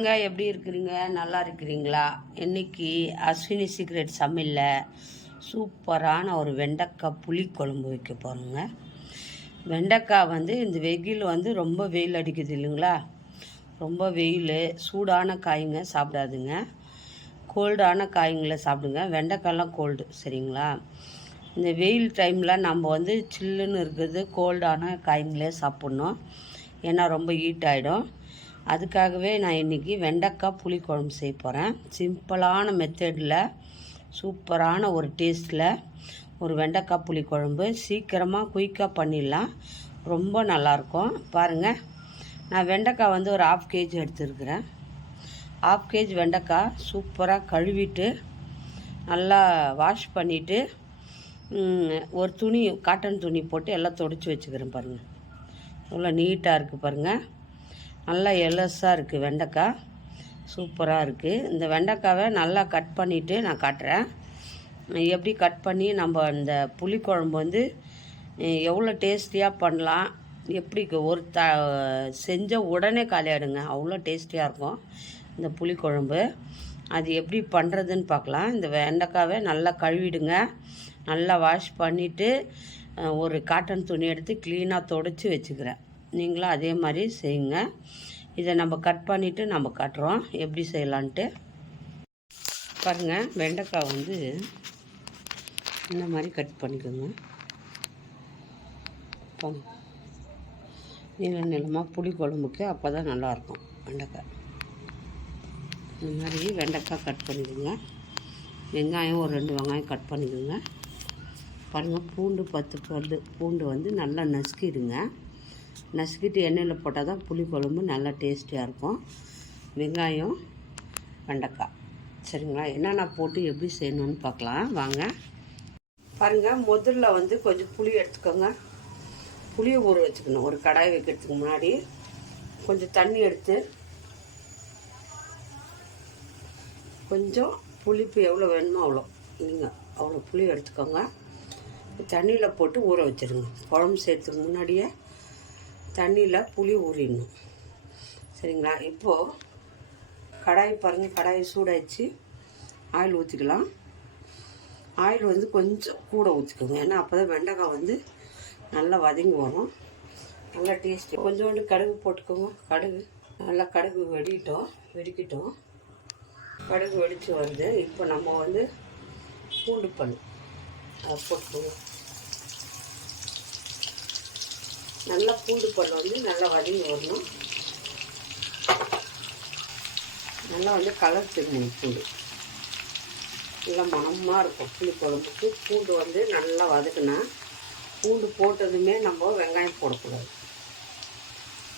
வாங்க, எப்படி இருக்கிறீங்க? நல்லா இருக்கிறீங்களா? இன்றைக்கி அஸ்வினி சீக்ரெட் சமையலில் சூப்பரான ஒரு வெண்டைக்காய் புளி குழம்பு வைக்க போகிறோங்க. வெண்டைக்காய் இந்த வெயில் ரொம்ப வெயில் அடிக்குது இல்லைங்களா? ரொம்ப வெயில், சூடான காய்ங்க சாப்பிடாதுங்க, கோல்டான காய்ங்களை சாப்பிடுங்க. வெண்டைக்காயெலாம் கோல்டு, சரிங்களா? இந்த வெயில் டைமில் நம்ம சில்லுன்னு இருக்குது கோல்டான காய்ங்களே சாப்பிட்ணும், ஏன்னா ரொம்ப ஹீட் ஆகிடும். அதுக்காகவே நான் இன்றைக்கி வெண்டைக்காய் புளி குழம்பு செய்ய போகிறேன். சிம்பிளான மெத்தடில் சூப்பரான ஒரு டேஸ்ட்டில் ஒரு வெண்டைக்காய் புளி குழம்பு சீக்கிரமாக குயிக்காக பண்ணிடலாம். ரொம்ப நல்லாயிருக்கும். பாருங்கள், நான் வெண்டைக்காய் ஒரு 1/2 kg எடுத்துருக்கிறேன். 1/2 kg வெண்டைக்காய் சூப்பராக கழுவிட்டு நல்லா வாஷ் பண்ணிவிட்டு ஒரு துணி, காட்டன் துணி போட்டு எல்லாம் துடைச்சி வச்சுக்கிறேன். பாருங்கள், எவ்வளோ நீட்டாக இருக்குது பாருங்கள். நல்லா எலஸாக இருக்குது வெண்டைக்காய், சூப்பராக இருக்குது. இந்த வெண்டைக்காவை நல்லா கட் பண்ணிவிட்டு நான் காட்டுறேன் எப்படி கட் பண்ணி நம்ம இந்த புளிக்குழம்பு எவ்வளோ டேஸ்டியாக பண்ணலாம். எப்படி ஒரு செஞ்ச உடனே காலியாகிடுங்க, அவ்வளோ டேஸ்டியாக இருக்கும் இந்த புளிக்குழம்பு. அது எப்படி பண்ணுறதுன்னு பார்க்கலாம். இந்த வெண்டைக்காவை நல்லா கழுவிடுங்க, நல்லா வாஷ் பண்ணிவிட்டு ஒரு காட்டன் துணி எடுத்து க்ளீனாக துடைச்சி வச்சுக்கிறேன். நீங்களும் அதே மாதிரி செய்யுங்க. இதை நம்ம கட் பண்ணிவிட்டு நம்ம காட்டுறோம் எப்படி செய்யலான்ட்டு. பாருங்கள், வெண்டைக்காய் இந்த மாதிரி கட் பண்ணிக்கோங்க. நீளமாக புளி குழம்புக்கு அப்போ தான் நல்லாயிருக்கும் வெண்டைக்காய். இந்த மாதிரி வெண்டைக்காய் கட் பண்ணிக்கோங்க. வெங்காயம் ஒரு 2 வெங்காயம் கட் பண்ணிக்கோங்க. பாருங்கள், பூண்டு 10 பல் பூண்டு நல்லா நசுக்கிடுங்க. நசுக்கிட்டு எண்ணெயில் போட்டால் தான் புளி குழம்பு நல்லா டேஸ்டியாக இருக்கும். வெங்காயம், வெண்டைக்காய், சரிங்களா? என்னென்ன போட்டு எப்படி செய்யணுன்னு பார்க்கலாம் வாங்க. பாருங்கள், முதல்ல கொஞ்சம் புளி எடுத்துக்கோங்க. புளியை ஊற வச்சுக்கணும். ஒரு கடாய் வைக்கிறதுக்கு முன்னாடி கொஞ்சம் தண்ணி எடுத்து, கொஞ்சம் புளிப்பு எவ்வளோ வேணுமோ அவ்வளோ புளி எடுத்துக்கோங்க. தண்ணியில் போட்டு ஊற வச்சுருங்க. குழம்பு செய்கிறதுக்கு முன்னாடியே தண்ணியில் புளி ஊறிடணும், சரிங்களா? இப்போது கடாய் பாருங்கள், கடாயை சூடாயிடுச்சு. ஆயில் ஊற்றிக்கலாம். ஆயில் கொஞ்சம் கூட ஊற்றிக்கோங்க, ஏன்னா அப்போ தான் வெண்டைக்காய் நல்லா வதங்கி வரும், நல்லா டேஸ்ட்டு. கொஞ்சோண்டு கடுகு போட்டுக்கோங்க. கடுகு நல்லா வெடிக்கட்டும். கடுகு வெடித்து வருது. இப்போ நம்ம பூண்டு பண்ணு அதை போட்டுக்கோங்க. நல்லா பூண்டு பல் நல்லா வதங்கி வரணும். நல்லா கலர் திரும்பணும். பூண்டு நல்லா மணமாக இருக்கும் புளி குழம்புக்கு. பூண்டு நல்லா வதக்குனா, பூண்டு போட்டதுமே நம்ம வெங்காயம் போடக்கூடாது.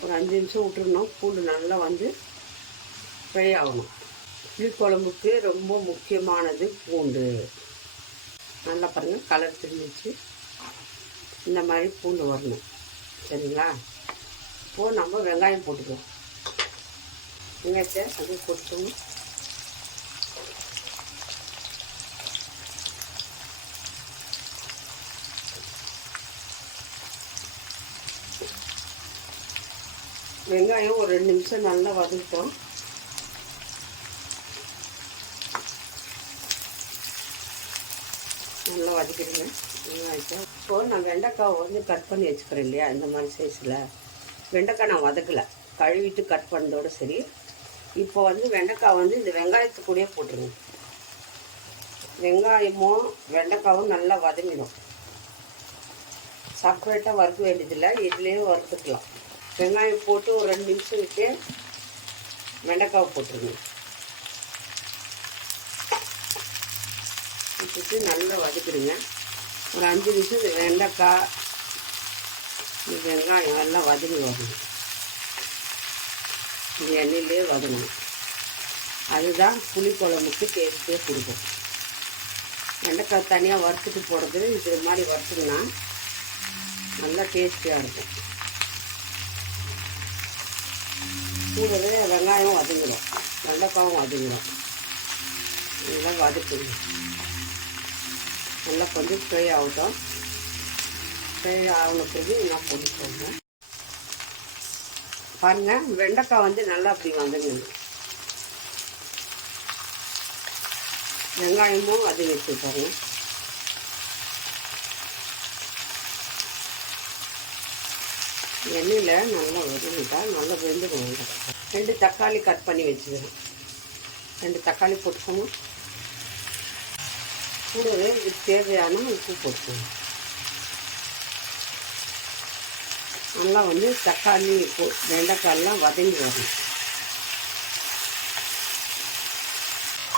ஒரு 5 நிமிஷம் விட்டுருணும். பூண்டு நல்லா ஃப்ரை ஆகணும். புளி குழம்புக்கு ரொம்ப முக்கியமானது பூண்டு. நல்லா பாருங்கள், கலர் திரும்பிச்சு. இந்த மாதிரி பூண்டு வரணும், சரிங்களா? இப்போது நம்ம வெங்காயம் போட்டுக்குவோம். வெங்காயத்தை போட்டுக்கோங்க. வெங்காயம் ஒரு 2 நிமிஷம் நல்லா வதக்கிட்டோம். நல்லா வதக்கிடுங்க வெங்காயத்தை. இப்போது நான் வெண்டைக்காவை கட் பண்ணி வச்சுக்கிறேன் இல்லையா, இந்த மாதிரி சைஸில். வெண்டைக்காய் நான் வதக்கலை, கழுவிட்டு கட் பண்ணதோடு சரி. இப்போ வெண்டைக்காய் இந்த வெங்காயத்துக்கூடயே போட்டுருங்க. வெங்காயமும் வெண்டைக்காவும் நல்லா வதங்கிடும். செப்பரேட்டாக வறுக்க வேண்டியதில்லை, இதுலேயே வறுத்துக்கலாம். வெங்காயம் போட்டு ஒரு 2 நிமிஷம் விட்டு வெண்டைக்காவை போட்டுருங்க. விட்டுட்டு நல்லா வதக்கிடுங்க. ஒரு 5 நிமிஷம் இந்த வெண்டைக்காய், இந்த வெங்காயம் எல்லாம் வதங்கி வரணும். இந்த எண்ணெயிலே வதங்கணும். அதுதான் புளி குழம்புக்கு டேஸ்ட்டே கொடுக்கும். வெண்டைக்காய் தனியாக வறுத்துட்டு போடுறது இது மாதிரி வறுத்துங்கன்னா நல்லா டேஸ்டியாக இருக்கும். கூடவே வெங்காயம் வதங்கிடும், வெண்டைக்காயும் வதங்கிடும். நல்லா வதக்குங்க. நல்லா கொஞ்சம் ஃப்ரை ஆகட்டும். ஃப்ரை ஆகின பிறகு என்ன போட்டுக்கோங்க. பாருங்கள், வெண்டைக்காய் நல்லா அப்படி வதங்கணும். வெங்காயமும் அது வச்சுக்கோங்க. எண்ணெயில் நல்லா வதங்கிட்டா நல்லா வெந்துடும். 2 தக்காளி கட் பண்ணி வச்சுக்கிறேன். 2 தக்காளி போட்டுக்கோங்க. கூடவே இதுக்கு தேவையான உப்பு போட்டுக்கோங்க. நல்லா வந்து தக்காளி வெண்டைக்காயெல்லாம் வதங்கி வரணும்.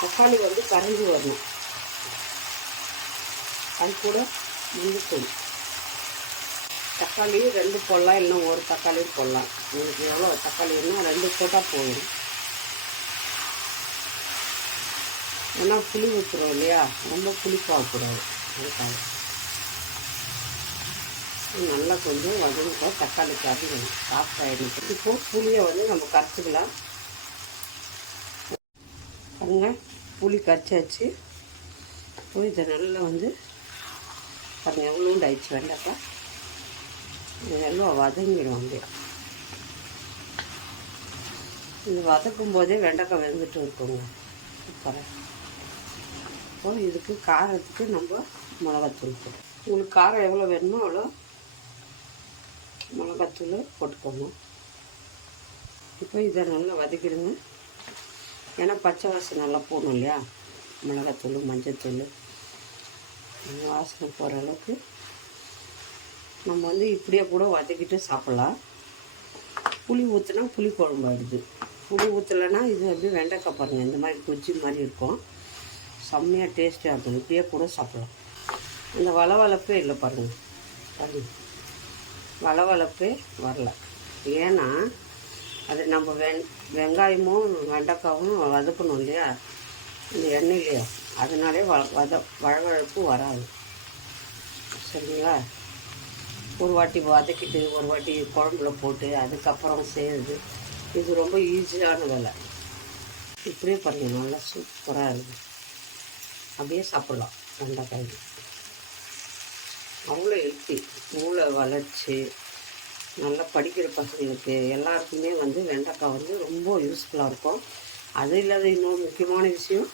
தக்காளி வந்து கரைஞ்சி வரணும். அது கூட மஞ்சத்தூள். தக்காளி 2 போடலாம், இல்லைன்னா 1 தக்காளி போடலாம். உங்களுக்கு எவ்வளோ தக்காளி வேணும் 2 போட்டால் போதும். ஏன்னா புளி ஊற்றுறோம் இல்லையா, ரொம்ப புளிப்பாகக்கூடாது. அதுக்காக நல்லா கொஞ்சம் வதங்கிட்டோம். தக்காளிக்கு அதிகம் சாஃப்ட் ஆகிடும். இப்போது புளியை வந்து நம்ம கரைச்சிக்கலாம். பாருங்க, புளி கரைச்சாச்சு. இப்போ இதை நல்லா வந்து பாருங்கள் எவ்வளோ ஆயிடுச்சு வெண்டைக்காய். இதெல்லாம் வதங்கிடும். அப்படியே இது வதக்கும் போதே வெண்டைக்காய் வெந்துட்டு இருக்குங்க. சூப்பராக. இப்போ இதுக்கு காரத்துக்கு நம்ம மிளகாத்தூள் போடுறோம். உங்களுக்கு காரம் எவ்வளோ வேணுமோ அவ்வளோ மிளகாத்தூள் போட்டுக்கோங்க. இப்போ இதை நல்லா வதக்கிடுங்க. ஏன்னா பச்சை வாசனை நல்லா போடணும் இல்லையா. மிளகாத்தூள் மஞ்சத்தூள் வாசனை போகிற அளவுக்கு நம்ம வந்து இப்படியே கூட வதக்கிட்டு சாப்பிட்லாம். புளி ஊற்றினா புளி குழம்பு ஆகிடுது. புளி ஊற்றலைன்னா இது வந்து வெண்டைக்காய் பாருங்கள் இந்த மாதிரி கொச்சி மாதிரி இருக்கும். செம்மையாக டேஸ்ட்டாக இருக்கும். இப்படியே கூட சாப்பிட்லாம். இந்த வளவளப்பே இல்லை பாருங்கள். வளவளப்பே வரல. ஏன்னா அது நம்ம வெங்காயமும் வெண்டைக்காயும் வதக்கணும் இல்லையா இந்த எண்ணெயிலையோ, அதனாலே வளவளப்பு வராது. சரிங்களா. ஒரு வாட்டி வதக்கிட்டு ஒரு வாட்டி குழம்புல போட்டு அதுக்கப்புறம் செய்கிறது இது ரொம்ப ஈஸியான வேலை. இப்படியே பாருங்கள் நல்லா சூப்பராக இருக்குது. அப்படியே சாப்பிட்லாம். வெண்டைக்காய் அவ்வளோ ஹெல்த்தி. மூளை வளர்ச்சி, நல்லா படிக்கிற பசங்களுக்கு எல்லாருக்குமே வந்து வெண்டைக்காய் வந்து ரொம்ப யூஸ்ஃபுல்லாக இருக்கும். அது இல்லாத இன்னொரு முக்கியமான விஷயம்,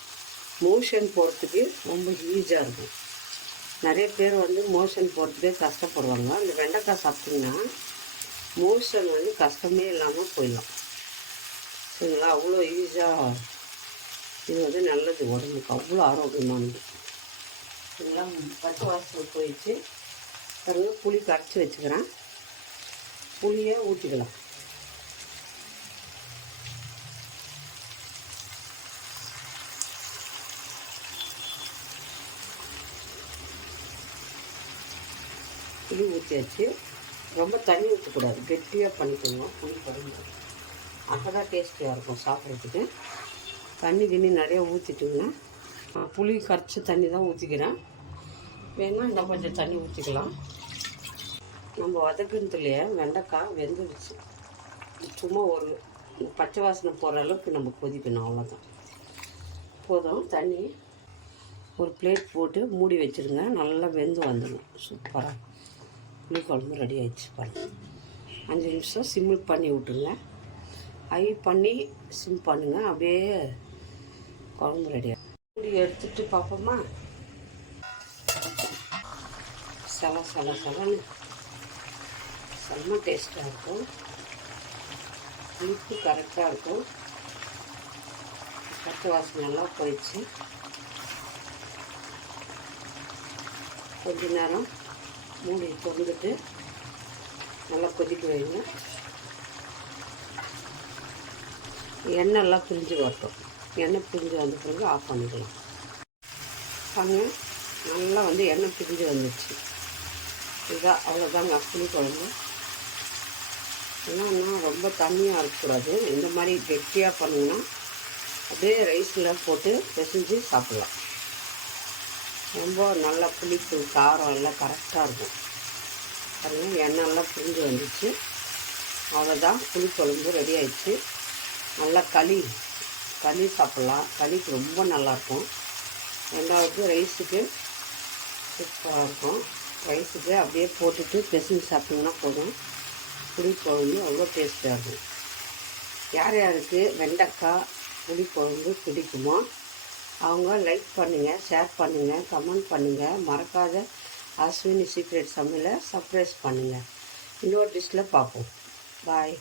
மோஷன் போகிறதுக்கு ரொம்ப ஈஸியாக இருக்கும். நிறைய பேர் வந்து மோஷன் போகிறதுக்கே கஷ்டப்படுவாங்க. இந்த வெண்டைக்காய் சாப்பிட்டிங்கன்னா மோஷன் வந்து கஷ்டமே இல்லாமல் போயிடலாம். சரிங்களா. அவ்வளோ ஈஸியாக இது வந்து நல்லது, உடம்புக்கு அவ்வளோ ஆரோக்கியமானது. சரிங்களா. பச்சை வாசனை போயிடுச்சு. பாருங்க, புளி கரைச்சி வச்சுக்கிறேன். புளியை ஊற்றிக்கலாம். புளி ஊற்றியாச்சு. ரொம்ப தண்ணி ஊற்றக்கூடாது, கெட்டியாக பண்ணிக்கணும். புளி குழம்பு அப்போ தான் டேஸ்டியாக இருக்கும் சாப்பிட்றதுக்கு. தண்ணி நிறையா ஊற்றிட்டுங்க. புளி கரைச்சி தண்ணி தான் ஊற்றிக்கிறேன். வேணால் இன்னும் கொஞ்சம் தண்ணி ஊற்றிக்கலாம். நம்ம வதக்குனதுலையே வெண்டைக்காய் வெந்துடுச்சு. சும்மா ஒரு பச்சை வாசனை போகிற அளவுக்கு நம்ம கொதிக்கணும், அவ்வளோதான். போதும். தண்ணி ஒரு பிளேட் போட்டு மூடி வச்சுருங்க. நல்லா வெந்து வந்துடும். சூப்பராக புளி குழம்பு ரெடி ஆகிடுச்சு பாருங்கள். 5 நிமிஷம் சிம்மில் பண்ணி விட்டுருங்க. ஹை பண்ணி சிம் பண்ணுங்கள். அப்படியே குழம்பு ரெடியாக மூடி எடுத்துகிட்டு பார்ப்போமா. சலன்னு செம்ம டேஸ்ட்டாக இருக்கும். புளிப்பு கரெக்டாக இருக்கும். பச்சை வாசனை எல்லாம் போயிடுச்சு. கொஞ்ச நேரம் மூடி திறந்துட்டு நல்லா கொதிக்க வைங்க. எண்ணெய்லாம் பிரிஞ்சு வரட்டும். எண்ணெய் பிரிஞ்சு வந்த பிறகு ஆஃப் பண்ணிக்கலாம். பாருங்க, நல்லா வந்து எண்ணெய் பிரிஞ்சு வந்துடுச்சு. இதான் அவ்வளோதாங்க புளி குழம்பு. என்னன்னா ரொம்ப தண்ணியாக இருக்கக்கூடாது. இந்த மாதிரி கெட்டியாக பண்ணிங்கன்னா அப்படியே ரைஸில் போட்டு பிசைஞ்சு சாப்பிட்லாம். ரொம்ப நல்லா புளிப்பு காரம் எல்லாம் கரெக்டாக இருக்கும். பாருங்கள், எண்ணெயெல்லாம் பிரிஞ்சு வந்துச்சு. அவ்வளோதான், புளிக்குழம்பு ரெடி ஆயிடுச்சு. நல்லா களி சாப்பிட்லாம். களிக்கு ரொம்ப நல்லாயிருக்கும். ரெண்டாவது ரைஸுக்கு சூப்பராக இருக்கும். ரைஸுக்கு அப்படியே போட்டுட்டு பிசைஞ்சு சாப்பிட்டிங்கன்னா போதும். புளிக்குழம்பு அவ்வளோ டேஸ்ட்டாக இருக்கும். யார் யாருக்கு வெண்டைக்காய் புளிக்குழம்பு பிடிக்குமோ அவங்க லைக் பண்ணுங்கள், ஷேர் பண்ணுங்கள், கமெண்ட் பண்ணுங்கள். மறக்காத அஸ்வினி சீக்ரெட் சமையலை சர்ப்ரைஸ் பண்ணுங்கள். இன்னொரு டிஷ்ஷில் பார்ப்போம். பாய்.